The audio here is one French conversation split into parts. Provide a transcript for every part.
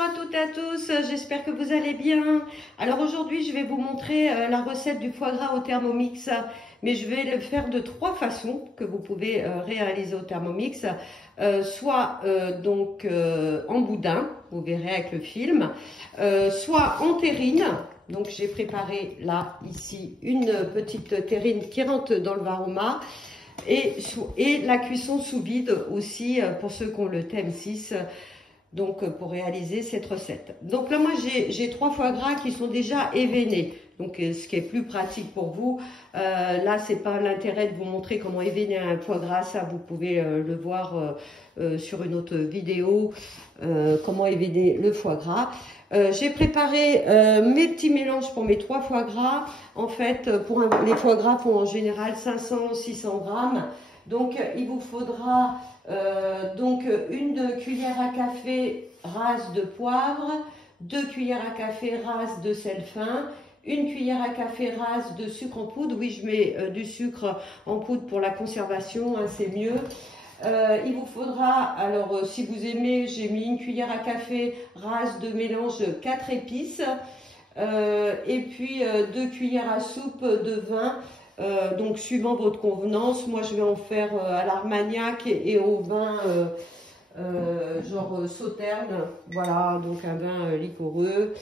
bonjour à toutes et à tous, j'espère que vous allez bien. Alors aujourd'hui je vais vous montrer la recette du foie gras au Thermomix, mais je vais le faire de trois façons que vous pouvez réaliser au Thermomix. Soit en boudin, vous verrez avec le film, soit en terrine. Donc j'ai préparé là, ici, une petite terrine qui rentre dans le varoma. Et la cuisson sous vide aussi pour ceux qui ont le TM6. Donc pour réaliser cette recette. Donc là moi j'ai trois foie gras qui sont déjà événés. Donc ce qui est plus pratique pour vous. Là c'est pas l'intérêt de vous montrer comment événer un foie gras. Ça vous pouvez le voir sur une autre vidéo. Comment événer le foie gras. J'ai préparé mes petits mélanges pour mes trois foie gras. En fait les foie gras font en général 500-600 grammes. Donc il vous faudra une cuillère à café rase de poivre, 2 cuillères à café rase de sel fin, une cuillère à café rase de sucre en poudre. Oui, je mets du sucre en poudre pour la conservation, hein, c'est mieux. Il vous faudra, alors si vous aimez, j'ai mis une cuillère à café rase de mélange 4 épices et puis 2 cuillères à soupe de vin. Donc suivant votre convenance, moi je vais en faire à l'Armagnac et au vin genre Sauterne, voilà, donc un vin liquoreux.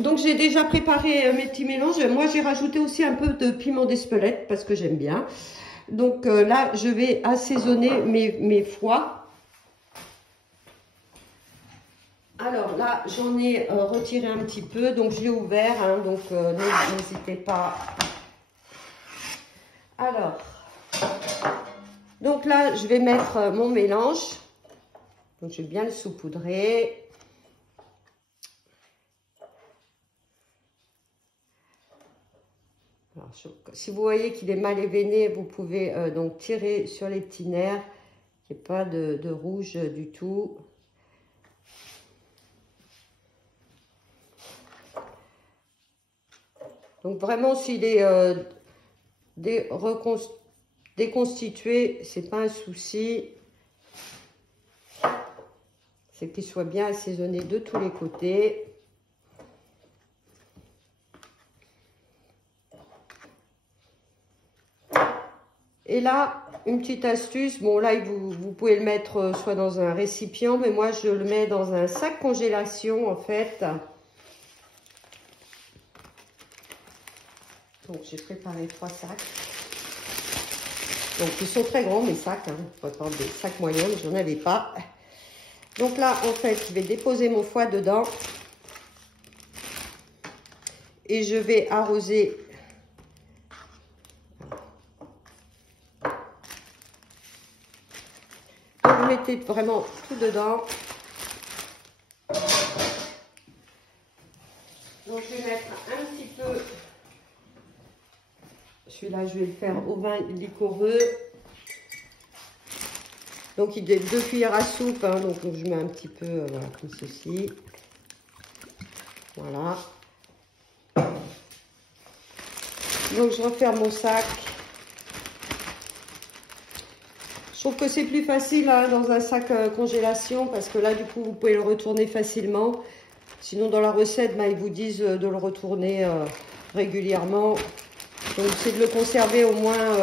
Donc j'ai déjà préparé mes petits mélanges. Moi j'ai rajouté aussi un peu de piment d'Espelette parce que j'aime bien. Donc là je vais assaisonner mes foies. Alors là, j'en ai retiré un petit peu, donc je l'ai ouvert, hein, donc n'hésitez pas. Alors, donc là, je vais mettre mon mélange. Donc je vais bien le saupoudrer. Alors, si vous voyez qu'il est mal événé, vous pouvez donc tirer sur les petits nerfs, qu'il n'y ait pas de rouge du tout. Donc vraiment, s'il est déconstitué, c'est pas un souci. C'est qu'il soit bien assaisonné de tous les côtés. Et là, une petite astuce. Bon là, vous pouvez le mettre soit dans un récipient, mais moi je le mets dans un sac congélation en fait. Donc j'ai préparé 3 sacs. Donc ils sont très grands mes sacs. Hein. Il faut prendre des sacs moyens, mais j'en avais pas. Donc là en fait je vais déposer mon foie dedans. Et je vais arroser. Donc vous mettez vraiment tout dedans. Donc je vais mettre un petit peu. Celui-là, je vais le faire au vin liquoreux. Donc, il y a 2 cuillères à soupe. Hein, donc, je mets un petit peu, voilà, comme ceci. Voilà. Donc, je referme mon sac. Je trouve que c'est plus facile hein, dans un sac congélation parce que là, du coup, vous pouvez le retourner facilement. Sinon, dans la recette, ils vous disent de le retourner régulièrement. Donc, c'est de le conserver au moins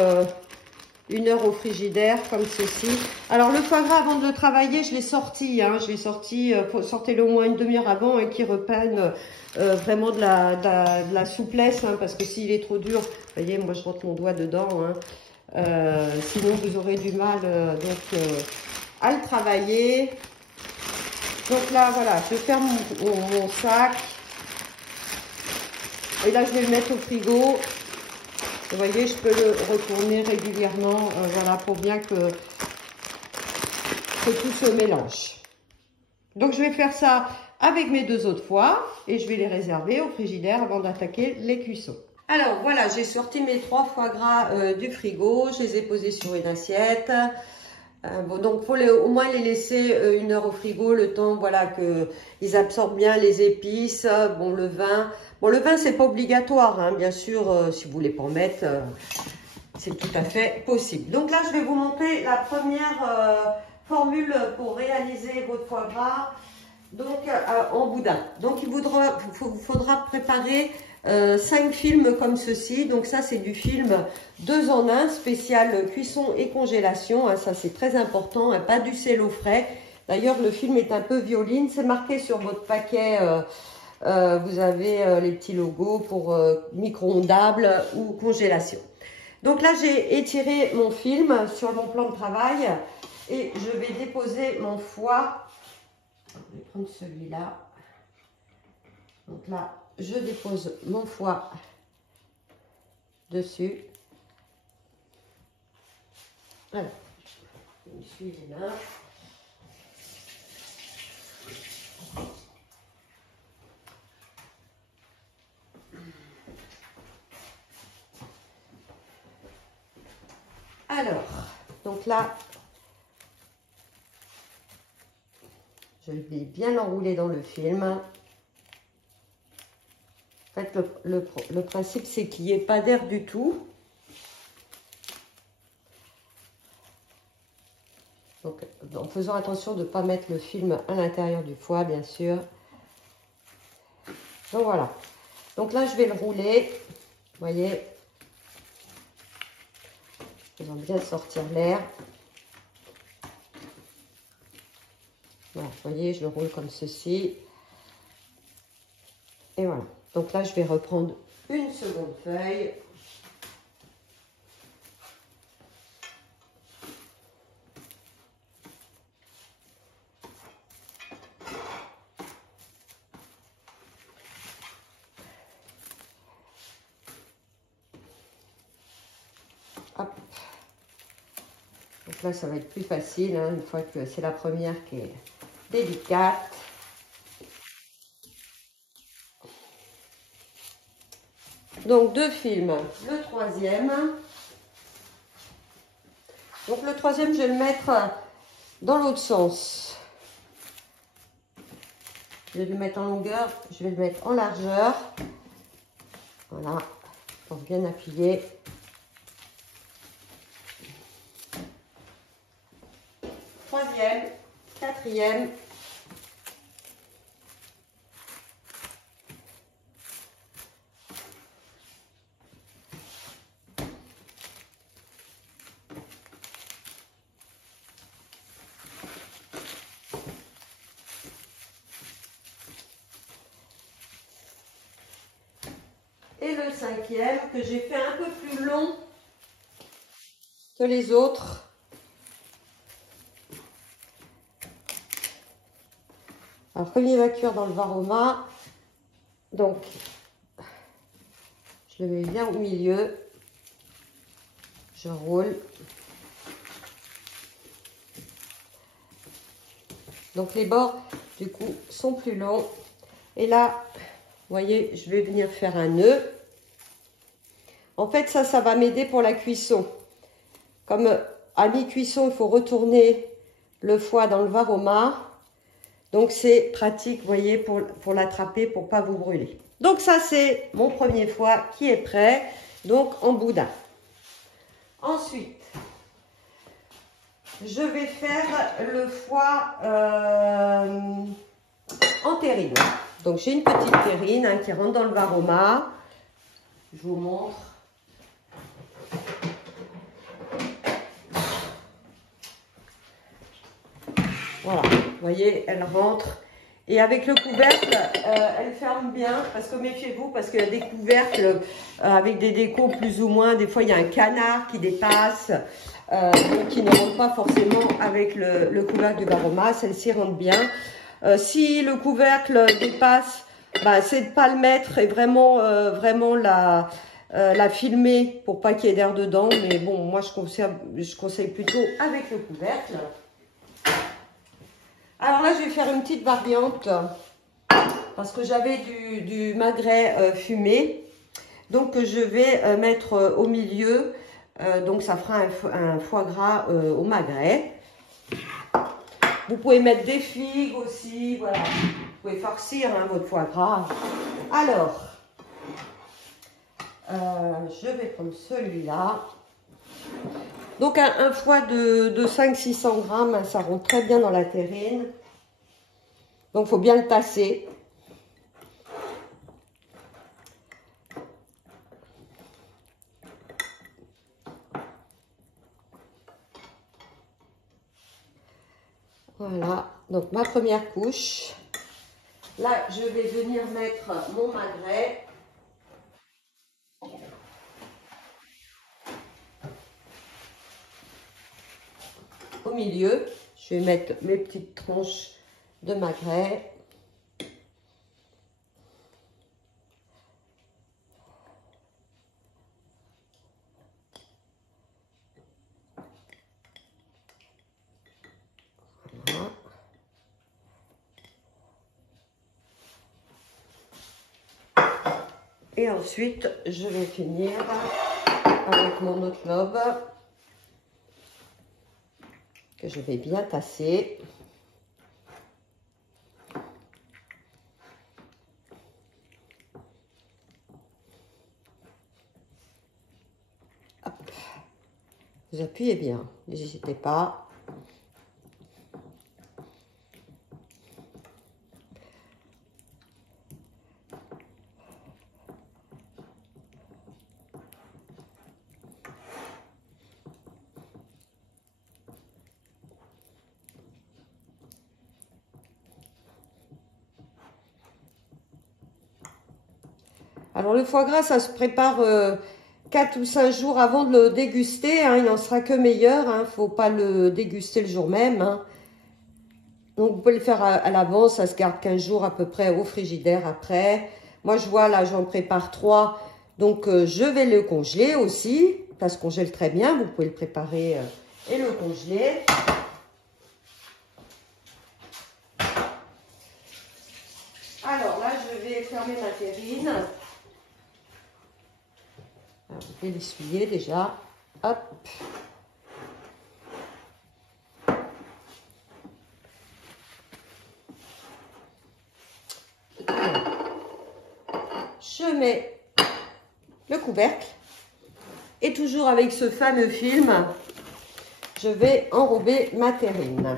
1 heure au frigidaire, comme ceci. Alors, le foie gras, avant de le travailler, je l'ai sorti. Hein, je l'ai sorti, sortez-le au moins 1 demi-heure avant et qu'il reprenne vraiment de la souplesse. Hein, parce que s'il est trop dur, vous voyez, moi, je rentre mon doigt dedans. Hein, sinon, vous aurez du mal à le travailler. Donc là, voilà, je ferme mon sac. Et là, je vais le mettre au frigo. Vous voyez, je peux le retourner régulièrement, voilà, pour bien que tout se mélange. Donc, je vais faire ça avec mes 2 autres foies et je vais les réserver au frigidaire avant d'attaquer les cuissons. Alors, voilà, j'ai sorti mes 3 foie gras du frigo. Je les ai posés sur une assiette. Bon, donc, il faut au moins les laisser 1 heure au frigo, le temps, voilà, qu'ils absorbent bien les épices, bon, le vin. Bon, le vin, c'est pas obligatoire, hein, bien sûr, si vous voulez pas en mettre, c'est tout à fait possible. Donc là, je vais vous montrer la première formule pour réaliser votre foie gras donc, en boudin. Donc il vous faudra préparer 5 films comme ceci. Donc ça c'est du film 2 en 1 spécial cuisson et congélation. Hein, ça c'est très important, hein, pas du cello frais. D'ailleurs le film est un peu violine, c'est marqué sur votre paquet. Vous avez les petits logos pour micro-ondable ou congélation. Donc là, j'ai étiré mon film sur mon plan de travail et je vais déposer mon foie. Je vais prendre celui-là. Donc là, je dépose mon foie dessus. Voilà. Je me suis les mains. Alors, donc là, je vais bien l'enrouler dans le film. En fait, le principe, c'est qu'il n'y ait pas d'air du tout. Donc, en faisant attention de ne pas mettre le film à l'intérieur du foie, bien sûr. Donc, voilà. Donc là, je vais le rouler. Vous voyez, faisant bien sortir l'air. Voilà, vous voyez, je le roule comme ceci. Et voilà. Donc là, je vais reprendre une seconde feuille. Hop. Donc là, ça va être plus facile, hein, une fois que c'est la première qui est délicate. Donc, 2 films. Le troisième. Donc, le troisième, je vais le mettre dans l'autre sens. Je vais le mettre en longueur, je vais le mettre en largeur. Voilà, pour bien appuyer. Troisième, quatrième. Et le cinquième que j'ai fait un peu plus long que les autres. Alors, comme il va cuire dans le varoma, donc je le mets bien au milieu, je roule. Donc les bords du coup sont plus longs. Et là, vous voyez, je vais venir faire un nœud. En fait, ça va m'aider pour la cuisson. Comme à mi-cuisson, il faut retourner le foie dans le varoma. Donc, c'est pratique, vous voyez, pour l'attraper, pour ne pas vous brûler. Donc, ça, c'est mon premier foie qui est prêt, donc en boudin. Ensuite, je vais faire le foie en terrine. Donc, j'ai une petite terrine hein, qui rentre dans le varoma. Je vous montre. Voilà, vous voyez, elle rentre. Et avec le couvercle, elle ferme bien, parce que méfiez-vous, parce qu'il y a des couvercles avec des décos plus ou moins. Des fois, il y a un canard qui dépasse, donc qui ne rentre pas forcément avec le couvercle du varoma. Celle-ci rentre bien. Si le couvercle dépasse, bah, c'est de ne pas le mettre et vraiment, vraiment la filmer pour pas qu'il y ait d'air dedans. Mais bon, moi, je conseille plutôt avec le couvercle. Alors là, je vais faire une petite variante parce que j'avais du magret fumé. Donc, je vais mettre au milieu. Donc, ça fera un foie gras au magret. Vous pouvez mettre des figues aussi. Voilà. Vous pouvez farcir hein, votre foie gras. Alors, je vais prendre celui-là. Donc un foie de 500-600 grammes, ça rentre très bien dans la terrine. Donc il faut bien le tasser. Voilà, donc ma première couche. Là, je vais venir mettre mon magret. Au milieu, je vais mettre mes petites tranches de magret. Voilà. Et ensuite, je vais finir avec mon autre lobe que je vais bien tasser. Hop. Vous appuyez bien, n'hésitez pas. Alors le foie gras, ça se prépare 4 ou 5 jours avant de le déguster. Hein, il n'en sera que meilleur. Il ne faut pas le déguster le jour même. Hein. Donc vous pouvez le faire à l'avance. Ça se garde 15 jours à peu près au frigidaire après. Moi je vois là, j'en prépare 3. Donc je vais le congeler aussi. Ça se congèle très bien. Vous pouvez le préparer et le congeler. Alors là, je vais fermer ma terrine. Alors, je vais l'essuyer déjà. Hop. Je mets le couvercle. Et toujours avec ce fameux film, je vais enrober ma terrine.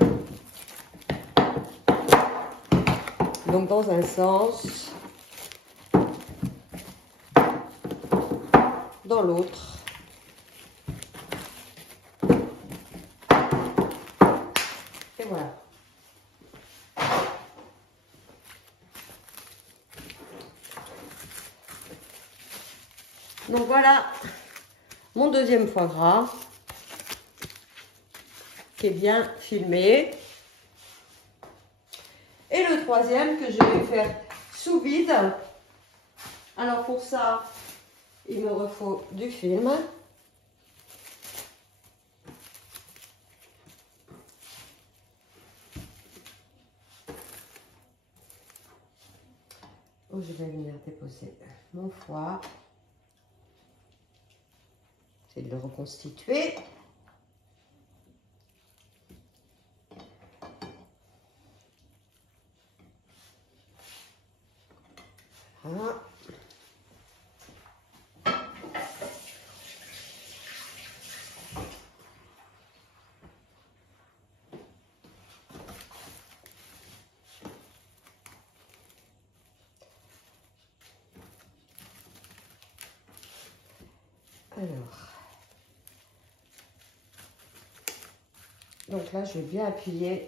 Donc dans un sens, dans l'autre. Et voilà. Donc voilà mon deuxième foie gras qui est bien filmé. Et le troisième que je vais faire sous vide. Alors pour ça, il me faut du film. Où je vais venir déposer mon foie. C'est de le reconstituer. Voilà. Alors, donc là, je vais bien appuyer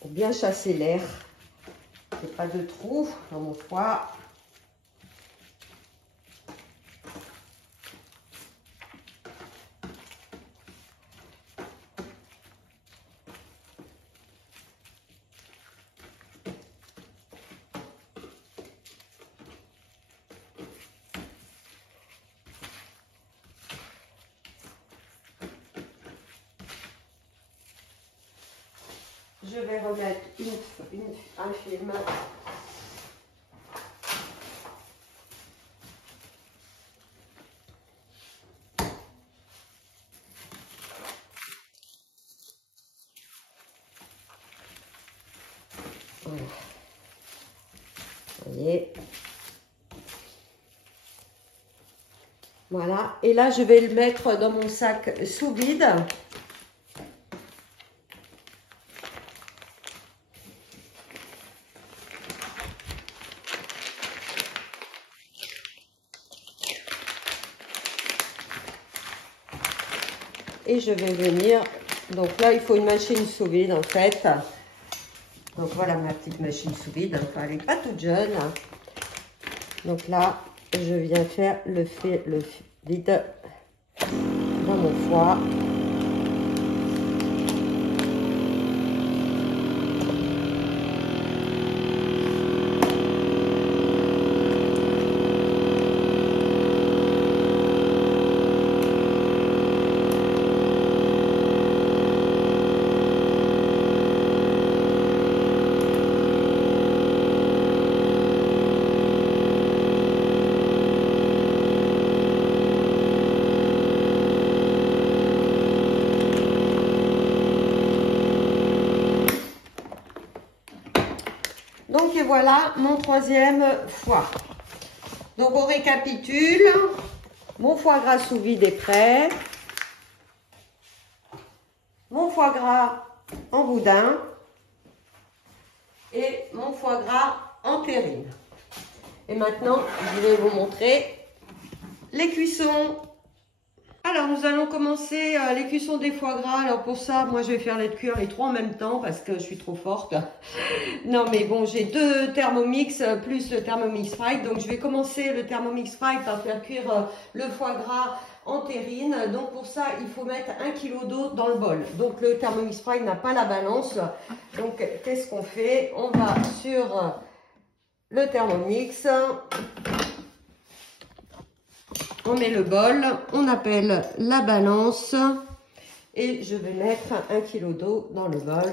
pour bien chasser l'air. Il n'y a pas de trou dans mon foie. Je vais remettre un film. Voilà. Vous voyez. Voilà, et là je vais le mettre dans mon sac sous vide. Et je vais venir, donc là il faut une machine sous vide en fait. Donc voilà ma petite machine sous vide, enfin, elle n'est pas toute jeune. Donc là je viens faire le vide dans mon foie. Donc et voilà mon troisième foie. Donc on récapitule. Mon foie gras sous vide est prêt. Mon foie gras en boudin. Et mon foie gras en terrine. Et maintenant, je vais vous montrer les cuissons. Alors, nous allons commencer les cuissons des foie gras. Alors, pour ça, moi, je vais faire les cuire les trois en même temps parce que je suis trop forte. Non, mais bon, j'ai deux Thermomix plus le Thermomix Fry. Donc, je vais commencer le Thermomix Fry par faire cuire le foie gras en terrine. Donc, pour ça, il faut mettre 1 kg d'eau dans le bol. Donc, le Thermomix Fry n'a pas la balance. Donc, qu'est-ce qu'on fait? On va sur le Thermomix. On met le bol, on appelle la balance et je vais mettre 1 kg d'eau dans le bol.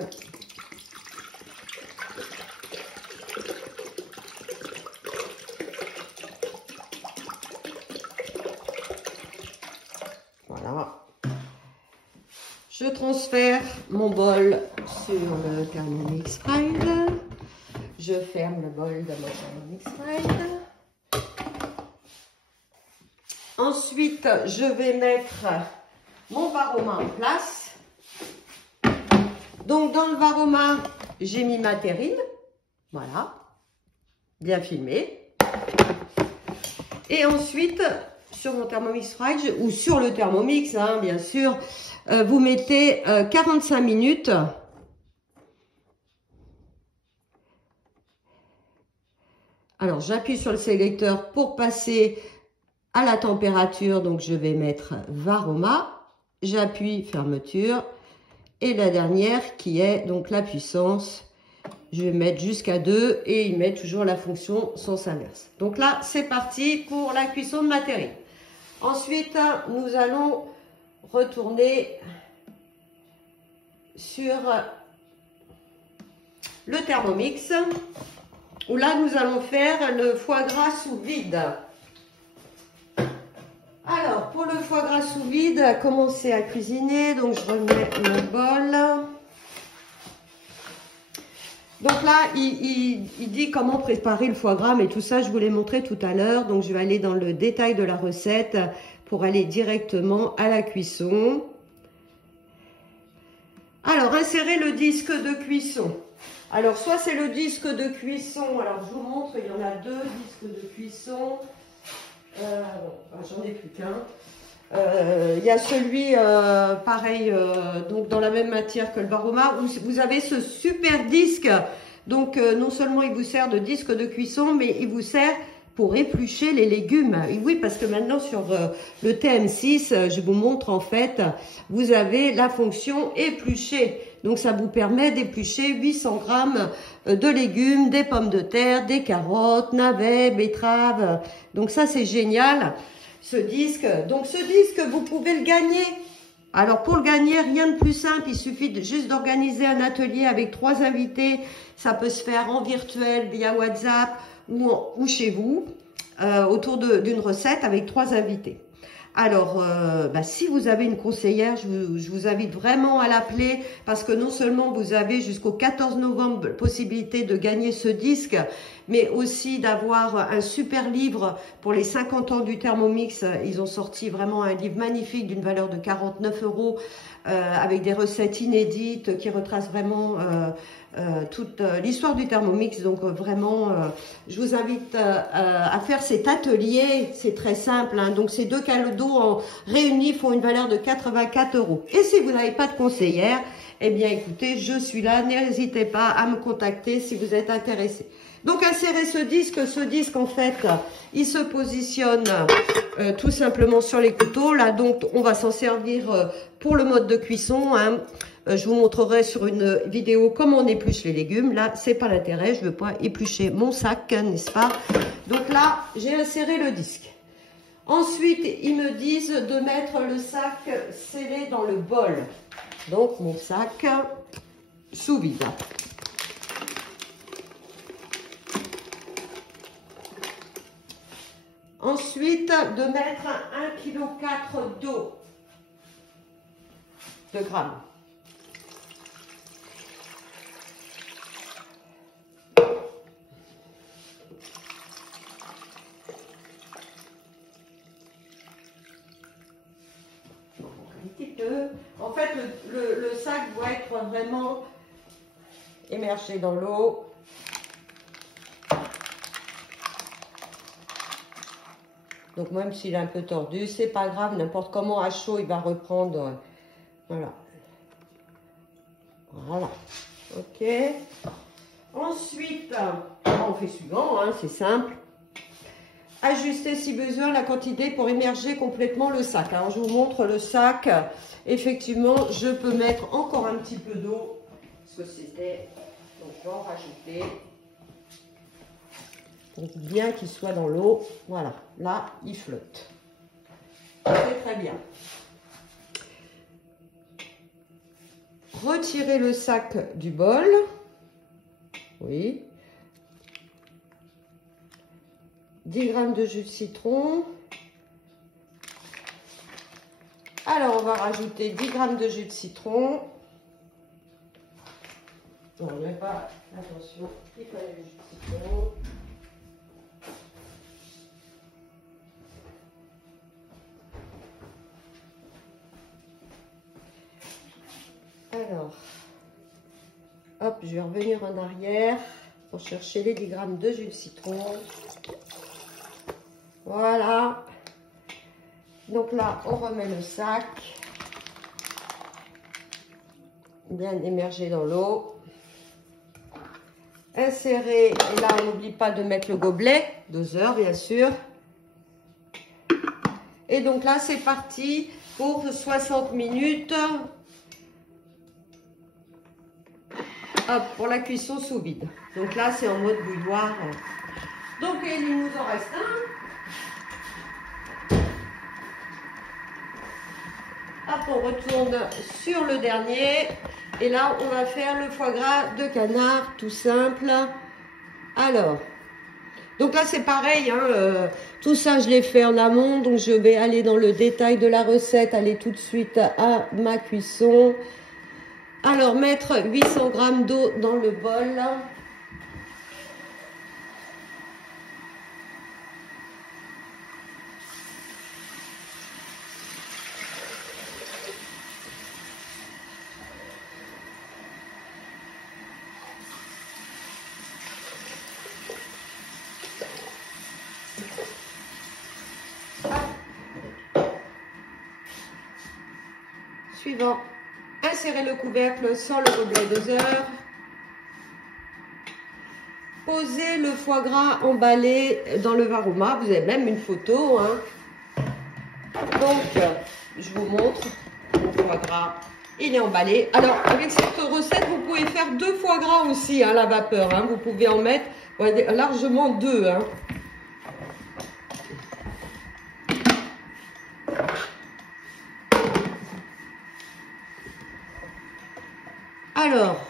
Voilà. Je transfère mon bol sur le Thermomix Fry. Je ferme le bol de mon Thermomix Fry. Ensuite, je vais mettre mon Varoma en place. Donc, dans le Varoma, j'ai mis ma terrine. Voilà. Bien filmé. Et ensuite, sur mon Thermomix Fry, ou sur le Thermomix, hein, bien sûr, vous mettez 45 minutes. Alors, j'appuie sur le sélecteur pour passer à la température, donc je vais mettre Varoma, j'appuie fermeture et la dernière qui est donc la puissance, je vais mettre jusqu'à 2 et il met toujours la fonction sens inverse. Donc là c'est parti pour la cuisson de ma terrine. Ensuite nous allons retourner sur le Thermomix où là nous allons faire le foie gras sous vide. Alors, pour le foie gras sous vide, commencer à cuisiner. Donc, je remets mon bol. Donc là, il dit comment préparer le foie gras, mais tout ça, je vous l'ai montré tout à l'heure. Donc, je vais aller dans le détail de la recette pour aller directement à la cuisson. Alors, insérer le disque de cuisson. Alors, soit c'est le disque de cuisson. Alors, je vous montre, il y en a deux disques de cuisson. J'en ai plus qu'un. Il y a celui pareil, donc dans la même matière que le Varoma, où vous avez ce super disque. Donc non seulement il vous sert de disque de cuisson, mais il vous sert pour éplucher les légumes. Et oui, parce que maintenant sur le TM6, je vous montre en fait, vous avez la fonction éplucher. Donc ça vous permet d'éplucher 800 grammes de légumes, des pommes de terre, des carottes, navets, betteraves. Donc ça c'est génial, ce disque. Donc ce disque, vous pouvez le gagner. Alors pour le gagner, rien de plus simple, il suffit juste d'organiser un atelier avec 3 invités. Ça peut se faire en virtuel, via WhatsApp ou chez vous, autour d'une recette avec 3 invités. Alors, si vous avez une conseillère, je vous invite vraiment à l'appeler parce que non seulement vous avez jusqu'au 14 novembre possibilité de gagner ce disque, mais aussi d'avoir un super livre pour les 50 ans du Thermomix. Ils ont sorti vraiment un livre magnifique d'une valeur de 49 € avec des recettes inédites qui retracent vraiment toute l'histoire du Thermomix. Donc vraiment, je vous invite à faire cet atelier. C'est très simple, hein. Donc ces deux cadeaux réunis font une valeur de 84 €. Et si vous n'avez pas de conseillère, eh bien écoutez, je suis là. N'hésitez pas à me contacter si vous êtes intéressé. Donc insérer ce disque en fait, il se positionne tout simplement sur les couteaux. Là donc on va s'en servir pour le mode de cuisson, hein. Je vous montrerai sur une vidéo comment on épluche les légumes. Là c'est pas l'intérêt, je veux pas éplucher mon sac, n'est-ce pas? Donc là j'ai inséré le disque. Ensuite ils me disent de mettre le sac scellé dans le bol. Donc mon sac sous vide. Ensuite, de mettre 1,4 kg d'eau, de grammes. Un petit peu. En fait, le sac doit être vraiment immergé dans l'eau. Donc même s'il est un peu tordu, c'est pas grave, n'importe comment à chaud il va reprendre. Voilà. Voilà. Ok. Ensuite, on fait suivant, hein, c'est simple. Ajuster si besoin la quantité pour immerger complètement le sac. Alors je vous montre le sac. Effectivement, je peux mettre encore un petit peu d'eau. Parce que c'était. Donc je vais en rajouter. Donc bien qu'il soit dans l'eau, voilà, là il flotte. C'est très bien. Retirez le sac du bol. Oui. 10 g de jus de citron. Alors on va rajouter 10 g de jus de citron. Non, il n'y a pas, attention, il fallait le jus de citron. Alors, hop, je vais revenir en arrière pour chercher les 10 g de jus de citron. Voilà. Donc là, on remet le sac. Bien immergé dans l'eau. Insérer, et là, on n'oublie pas de mettre le gobelet, doseur bien sûr. Et donc là, c'est parti pour 60 minutes. Hop, pour la cuisson sous vide. Donc là, c'est en mode bouilloire. Donc, il nous en reste un. Hop, on retourne sur le dernier. Et là, on va faire le foie gras de canard, tout simple. Alors, donc là, c'est pareil. Hein, tout ça, je l'ai fait en amont. Donc, je vais aller dans le détail de la recette, aller tout de suite à ma cuisson. Alors, mettre 800 g d'eau dans le bol. Suivant. Insérez le couvercle sans le gobelet doseur. Posez le foie gras emballé dans le Varoma. Vous avez même une photo. Hein. Donc, je vous montre mon foie gras. Il est emballé. Alors, avec cette recette, vous pouvez faire 2 foie gras aussi à la vapeur. Hein. Vous pouvez en mettre largement 2. Hein. Alors,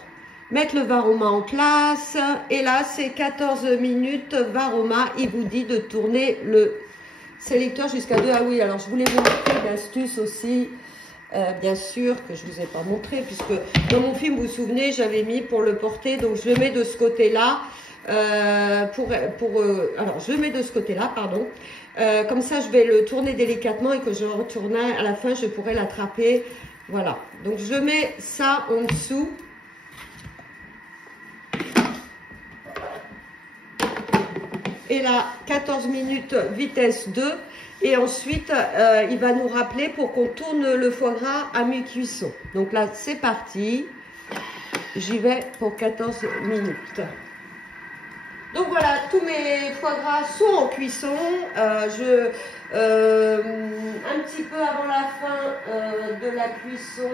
mettre le Varoma en place. Et là, c'est 14 minutes Varoma. Il vous dit de tourner le sélecteur jusqu'à 2. Ah oui, alors je voulais vous montrer une astuce aussi. Bien sûr que je ne vous ai pas montré, puisque dans mon film, vous vous souvenez, j'avais mis pour le porter. Donc, je le mets de ce côté-là. Alors, je le mets de ce côté-là, pardon. Comme ça, je vais le tourner délicatement et que je retourne à la fin, je pourrai l'attraper. Voilà. Donc, je mets ça en dessous. Et là, 14 minutes vitesse 2. Et ensuite, il va nous rappeler pour qu'on tourne le foie gras à mi-cuisson. Donc là, c'est parti. J'y vais pour 14 minutes. Donc voilà, tous mes foie gras sont en cuisson. Un petit peu avant la fin de la cuisson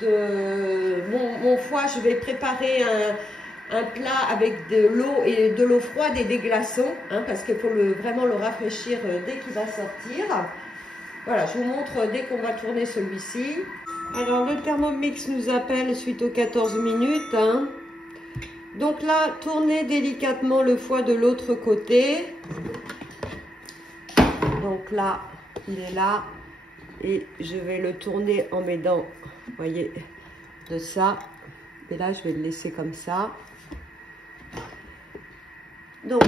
de mon foie, je vais préparer un plat avec de l'eau et de l'eau froide et des glaçons, hein, parce qu'il faut vraiment le rafraîchir dès qu'il va sortir. Voilà, je vous montre dès qu'on va tourner celui-ci. Alors, le Thermomix nous appelle suite aux 14 minutes. Hein. Donc là, tournez délicatement le foie de l'autre côté. Donc là, il est là. Et je vais le tourner en m'aidant, vous voyez, de ça. Et là, je vais le laisser comme ça. Donc,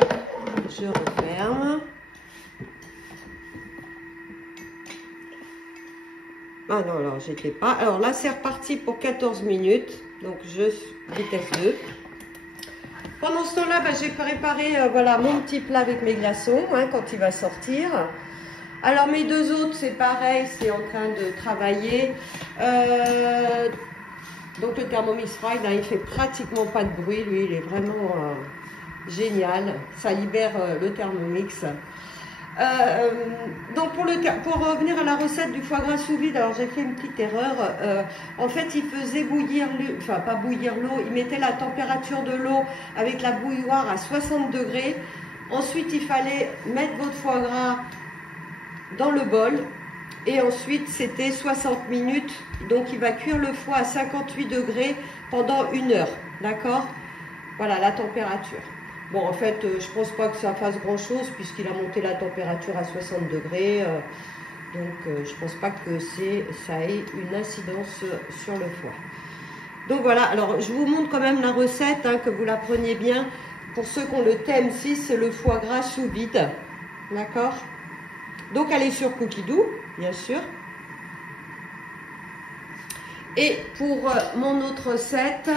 je referme. Ah non, alors j'étais pas. Alors là, c'est reparti pour 14 minutes. Donc, vitesse 2. Pendant ce temps-là, j'ai préparé voilà, mon petit plat avec mes glaçons hein, quand il va sortir. Alors, mes deux autres, c'est pareil, c'est en train de travailler. Donc, le Thermomix Fry, il fait pratiquement pas de bruit. Lui, il est vraiment génial. Ça libère le Thermomix. Donc pour revenir à la recette du foie gras sous vide, alors j'ai fait une petite erreur. En fait, il faisait bouillir enfin pas bouillir l'eau, il mettait la température de l'eau avec la bouilloire à 60 degrés. Ensuite, il fallait mettre votre foie gras dans le bol. Et ensuite, c'était 60 minutes. Donc, il va cuire le foie à 58 degrés pendant 1 heure. D'accord? Voilà la température. Bon, en fait, je pense pas que ça fasse grand-chose puisqu'il a monté la température à 60 degrés. Donc, je pense pas que ça ait une incidence sur le foie. Donc, voilà. Alors, je vous montre quand même la recette, hein, que vous la preniez bien. Pour ceux qui ont le TM6, c'est le foie gras sous vide. D'accord? Donc, allez sur Cookidoo, bien sûr. Et pour mon autre recette,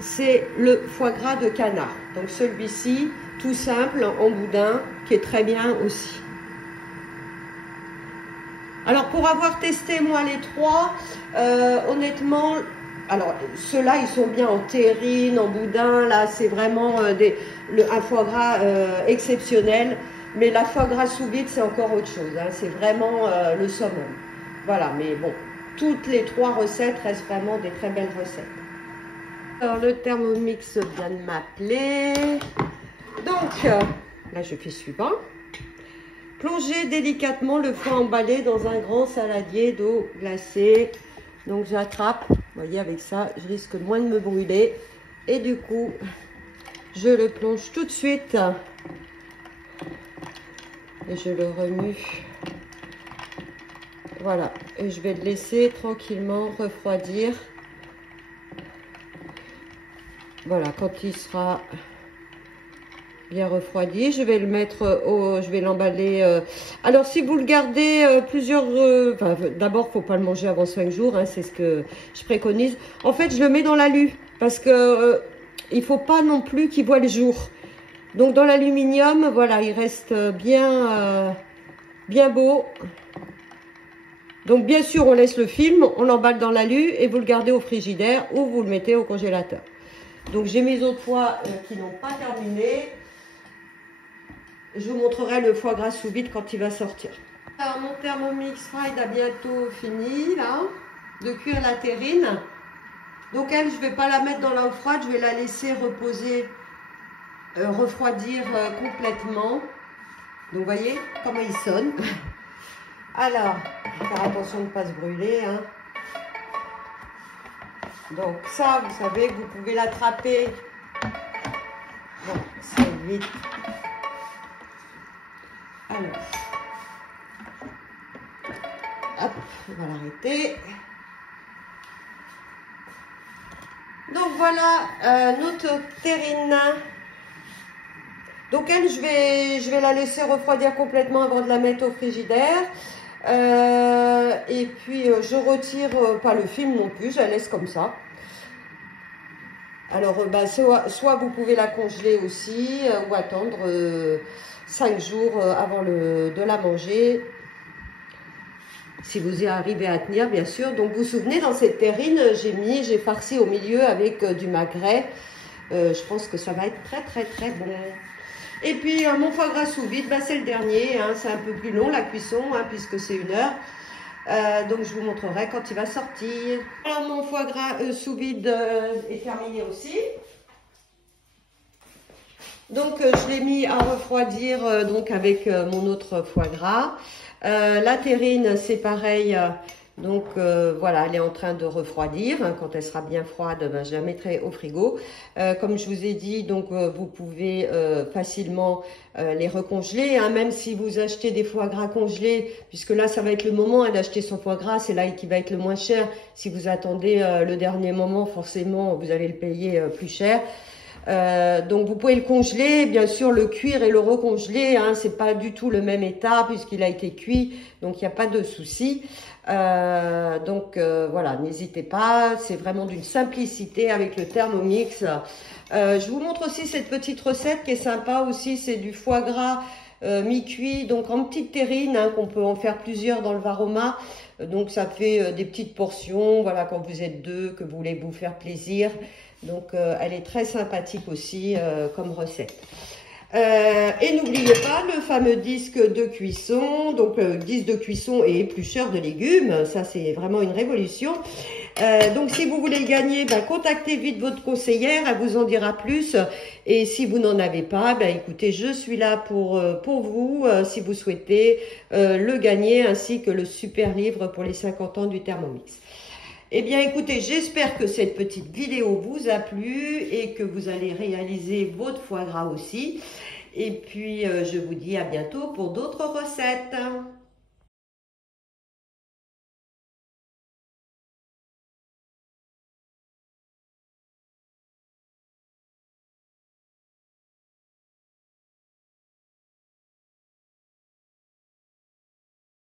c'est le foie gras de canard. Donc celui-ci, tout simple, en boudin, qui est très bien aussi. Alors pour avoir testé moi les trois, honnêtement, alors ceux-là ils sont bien en terrine, en boudin, là c'est vraiment un foie gras exceptionnel. Mais la foie gras sous vide c'est encore autre chose, hein, c'est vraiment le summum. Voilà, mais bon, toutes les trois recettes restent vraiment des très belles recettes. Alors le Thermomix vient de m'appeler. Donc, là je fais suivant. Plongez délicatement le foie emballé dans un grand saladier d'eau glacée. Donc j'attrape, vous voyez avec ça, je risque moins de me brûler. Et du coup, je le plonge tout de suite. Et je le remue. Voilà, et je vais le laisser tranquillement refroidir. Voilà, quand il sera bien refroidi, je vais le mettre je vais l'emballer. Alors, si vous le gardez d'abord, faut pas le manger avant 5 jours, hein, c'est ce que je préconise. En fait, je le mets dans l'alu parce que il faut pas non plus qu'il voit le jour. Donc, dans l'aluminium, voilà, il reste bien beau. Donc, bien sûr, on laisse le film, on l'emballe dans l'alu et vous le gardez au frigidaire ou vous le mettez au congélateur. Donc, j'ai mes autres foies qui n'ont pas terminé. Je vous montrerai le foie gras sous vide quand il va sortir. Alors, mon Thermomix Fried a bientôt fini, là, de cuire la terrine. Donc, elle, je ne vais pas la mettre dans l'eau froide, je vais la laisser reposer, refroidir complètement. Donc, vous voyez comment il sonne. Alors, faire attention de ne pas se brûler, hein. Donc ça, vous savez que vous pouvez l'attraper. Bon, c'est vite. Alors, hop, on va l'arrêter. Donc voilà notre terrine. Donc elle, je vais la laisser refroidir complètement avant de la mettre au frigidaire. Et puis je retire pas le film non plus, je la laisse comme ça. Alors bah, soit vous pouvez la congeler aussi ou attendre 5 jours avant de la manger. Si vous y arrivez à tenir, bien sûr. Donc, vous vous souvenez, dans cette terrine, j'ai farci au milieu avec du magret. Je pense que ça va être très, très, très bon. Et puis, mon foie gras sous vide, bah, c'est le dernier. Hein, c'est un peu plus long, la cuisson, hein, puisque c'est 1 heure. Donc, je vous montrerai quand il va sortir. Alors, mon foie gras sous vide est terminé aussi. Donc, je l'ai mis à refroidir donc avec mon autre foie gras. La terrine, c'est pareil. Donc, voilà, elle est en train de refroidir. Hein, quand elle sera bien froide, ben, je la mettrai au frigo. Comme je vous ai dit, donc vous pouvez facilement les recongeler. Hein, même si vous achetez des foie gras congelés, puisque là, ça va être le moment hein, d'acheter son foie gras. C'est là qui va être le moins cher. Si vous attendez le dernier moment, forcément, vous allez le payer plus cher. Donc vous pouvez le congeler, bien sûr le cuire et le recongeler, hein, c'est pas du tout le même état puisqu'il a été cuit, donc il n'y a pas de souci. Voilà, n'hésitez pas, c'est vraiment d'une simplicité avec le Thermomix. Je vous montre aussi cette petite recette qui est sympa aussi, c'est du foie gras mi-cuit, donc en petite terrine, hein, qu'on peut en faire plusieurs dans le Varoma. Donc ça fait des petites portions, voilà, quand vous êtes 2, que vous voulez vous faire plaisir. Donc elle est très sympathique aussi comme recette. Et n'oubliez pas le fameux disque de cuisson, donc disque de cuisson et éplucheur de légumes, ça c'est vraiment une révolution. Donc si vous voulez le gagner, ben, contactez vite votre conseillère, elle vous en dira plus. Et si vous n'en avez pas, ben, écoutez, je suis là pour vous, si vous souhaitez le gagner, ainsi que le super livre pour les 50 ans du Thermomix. Eh bien, écoutez, j'espère que cette petite vidéo vous a plu et que vous allez réaliser votre foie gras aussi. Et puis, je vous dis à bientôt pour d'autres recettes.